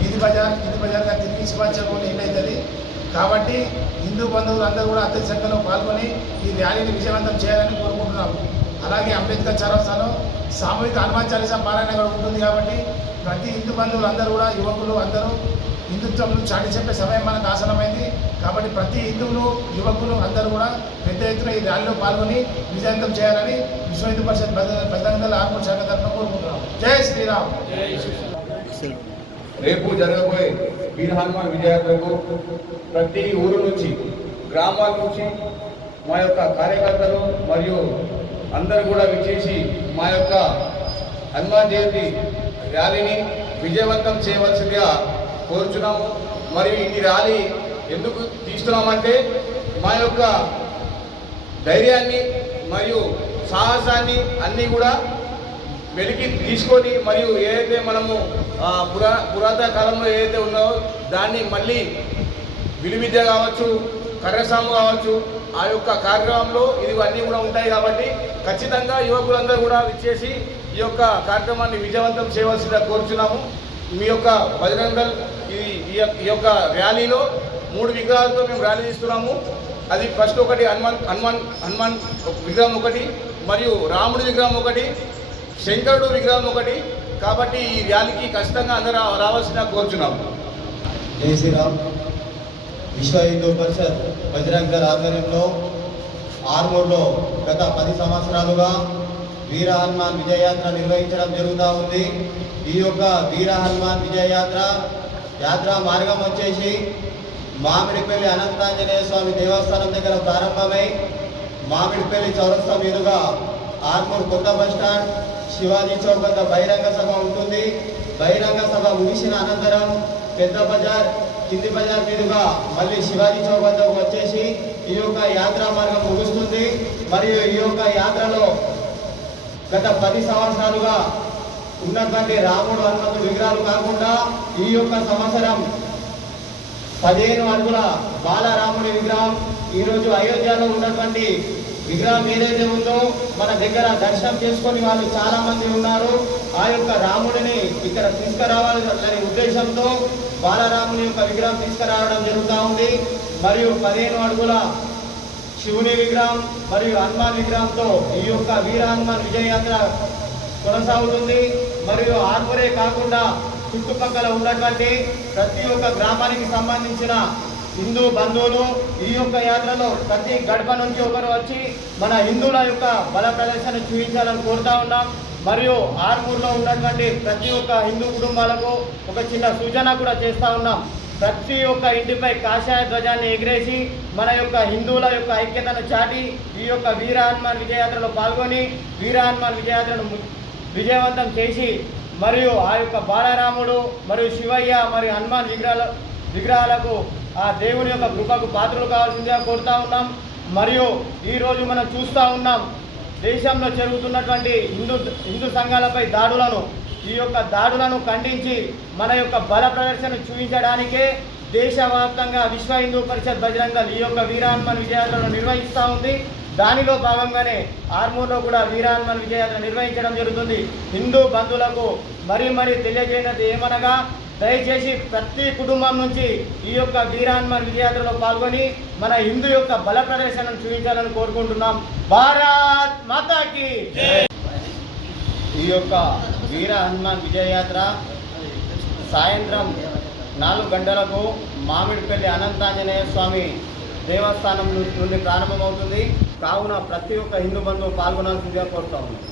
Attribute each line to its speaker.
Speaker 1: వీధి బజార్ వీధి బజార్గా తిరిగి శివాచలం అవుతుంది కాబట్టి హిందూ బంధువులు అందరూ కూడా అత్యధిక సంఖ్యలో పాల్గొని ఈ ర్యాలీని విజయవంతం చేయాలని కోరుకుంటున్నాము. అలాగే అంబేద్కర్ చౌరస్తాలో సామూహిక హనుమాన్ చాలీసా పారాయణ కూడా ఉంటుంది కాబట్టి ప్రతి హిందూ బంధువులు అందరూ కూడా యువకులు అందరూ హిందుత్వం చాటి చెప్పే సమయం మనకు ఆసనమైంది కాబట్టి ప్రతి హిందువులు యువకులు అందరూ కూడా పెద్ద ఎత్తున ఈ ర్యాలీలో పాల్గొని విజయవంతం చేయాలని విశ్వ హిందూ పరిషత్ బజరంగ ఆత్మ శాఖ తరఫున కోరుకుంటున్నాం జై శ్రీరామ్.
Speaker 2: రేపు జరగబోయే వీర విజయాత్రకు ప్రతి ఊరు నుంచి గ్రామాల నుంచి మా యొక్క కార్యకర్తలు మరియు అందరూ కూడా విచ్చేసి మా యొక్క హనుమాన్ జయంతి ర్యాలీని విజయవంతం చేయవలసిందిగా కోరుచున్నాము. మరియు ఈ ర్యాలీ ఎందుకు తీస్తున్నామంటే మా యొక్క ధైర్యాన్ని మరియు సాహసాన్ని అన్నీ కూడా వెలికి తీసుకొని మరియు ఏదైతే మనము పురా పురాతన కాలంలో ఏదైతే ఉన్నదో దాన్ని మళ్ళీ విలువిద్య కావచ్చు కర్రసాము కావచ్చు ఆ యొక్క కార్యక్రమంలో ఇది అన్నీ కూడా ఉంటాయి కాబట్టి ఖచ్చితంగా యువకులందరూ కూడా విచ్చేసి ఈ యొక్క కార్యక్రమాన్ని విజయవంతం చేయవలసిందిగా కోరుచున్నాము. మీ యొక్క బజరంగల్ ఇది ఈ యొక్క- ఈ యొక్క ర్యాలీలో మూడు విగ్రహాలతో మేము ర్యాలీ తీస్తున్నాము. అది ఫస్ట్ ఒకటి హనుమాన్ హనుమాన్ హనుమాన్ విగ్రహం ఒకటి మరియు రాముడి విగ్రహం ఒకటి శంకరుడు విగ్రహం ఒకటి కాబట్టి ఈ ర్యాలీకి ఖచ్చితంగా అందరూ రావాల్సిన కోరుచున్నాం
Speaker 3: జై శ్రీరామ్. విశ్వ హిందూ పరిషత్ బజరంగ ఆధ్వర్యంలో ఆర్మూర్లో గత పది సంవత్సరాలుగా వీర హనుమాన్ విజయయాత్ర నిర్వహించడం జరుగుతూ ఉంది. ఈ యొక్క వీర హనుమాన్ విజయయాత్ర యాత్ర మార్గం వచ్చేసి మామిడిపల్లి అనంతాంజనేయ స్వామి దేవస్థానం దగ్గర ప్రారంభమై మామిడిపల్లి చౌరస్తా మీదుగా ఆర్మూర్ కొత్త బస్ స్టాండ్ శివాజీ చౌక్ వద్ద బహిరంగ సభ ఉంటుంది. బహిరంగ సభ ముగిసిన అనంతరం పెద్ద బజార్ కింది బజార్ మీదుగా మళ్ళీ శివాజీ చౌక్ వద్ద వచ్చేసి ఈ యొక్క యాత్రా మార్గం ముగుస్తుంది. మరియు ఈ యొక్క యాత్రలో గత పది సంవత్సరాలుగా ఉన్నటువంటి రాముడు హనుమంతుడు విగ్రహాలు కాకుండా ఈ యొక్క సంవత్సరం పదిహేను అడుగుల బాలరాముడి విగ్రహం ఈరోజు అయోధ్యలో ఉన్నటువంటి విగ్రహం ఏదైతే ఉందో మన దగ్గర దర్శనం చేసుకొని వాళ్ళు చాలా మంది ఉన్నారు. ఆ యొక్క రాముడిని ఇక్కడ తీసుకురావాలనే ఉద్దేశంతో బాలరాముని యొక్క విగ్రహం తీసుకురావడం జరుగుతూ ఉంది. మరియు పదిహేను అడుగుల శివుని విగ్రహం మరియు హనుమాన్ విగ్రహంతో ఈ యొక్క వీర హనుమాన్ విజయయాత్ర కొనసాగుతుంది. మరియు ఆర్మూరే కాకుండా చుట్టుపక్కల ఉన్నటువంటి ప్రతి ఒక్క గ్రామానికి సంబంధించిన హిందూ బంధువులు ఈ యొక్క యాత్రలో ప్రతి గడప నుంచి ఒకరు వచ్చి మన హిందువుల యొక్క బల ప్రదర్శన చూపించాలని కోరుతా ఉన్నాం. మరియు ఆర్మూర్లో ఉన్నటువంటి ప్రతి ఒక్క హిందూ కుటుంబాలకు ఒక చిన్న సూచన కూడా చేస్తూ ఉన్నాం. ప్రతి ఒక్క ఇంటిపై కాషాయ ధ్వజాన్ని ఎగిరేసి మన యొక్క హిందువుల యొక్క ఐక్యతను చాటి ఈ యొక్క వీర హనుమాన్ విజయయాత్రలో పాల్గొని వీర హనుమాన్ విజయయాత్రను విజయవంతం చేసి మరియు ఆ యొక్క బాలరాముడు మరియు శివయ్య మరియు హనుమాన్ విగ్రహాల విగ్రహాలకు ఆ దేవుని యొక్క కృపకు పాత్రలు కావాల్సిందిగా కోరుతా ఉన్నాం. మరియు ఈరోజు మనం చూస్తూ ఉన్నాం దేశంలో జరుగుతున్నటువంటి హిందూ హిందూ సంఘాలపై దాడులను ఈ యొక్క దాడులను ఖండించి మన యొక్క బల ప్రదర్శన చూపించడానికే దేశవ్యాప్తంగా విశ్వ హిందూ పరిషత్ బజరంగ ఈ యొక్క వీరాన్మన్ విజయాలను నిర్వహిస్తూ ఉంది. దానిలో భాగంగానే ఆర్మూర్లో కూడా వీరాన్మన్ విజయాలను నిర్వహించడం జరుగుతుంది. హిందూ బంధువులకు మరీ మరీ తెలియజేయనది ఏమనగా దయచేసి ప్రతి కుటుంబం నుంచి ఈ యొక్క వీర విజయాత్రలో పాల్గొని మన హిందూ యొక్క బల ప్రదర్శనను చూపించాలని కోరుకుంటున్నాం. భారత్ మాతాకి ఈ యొక్క వీర హనుమాన్ విజయయాత్ర సాయంత్రం నాలుగు గంటలకు మామిడిపల్లి అనంతాంజనేయ స్వామి దేవస్థానం నుండి ప్రారంభమవుతుంది. కావున ప్రతి ఒక్క హిందూ బంధువు పాల్గొనాల్సిందిగా కోరుతా ఉన్నాం.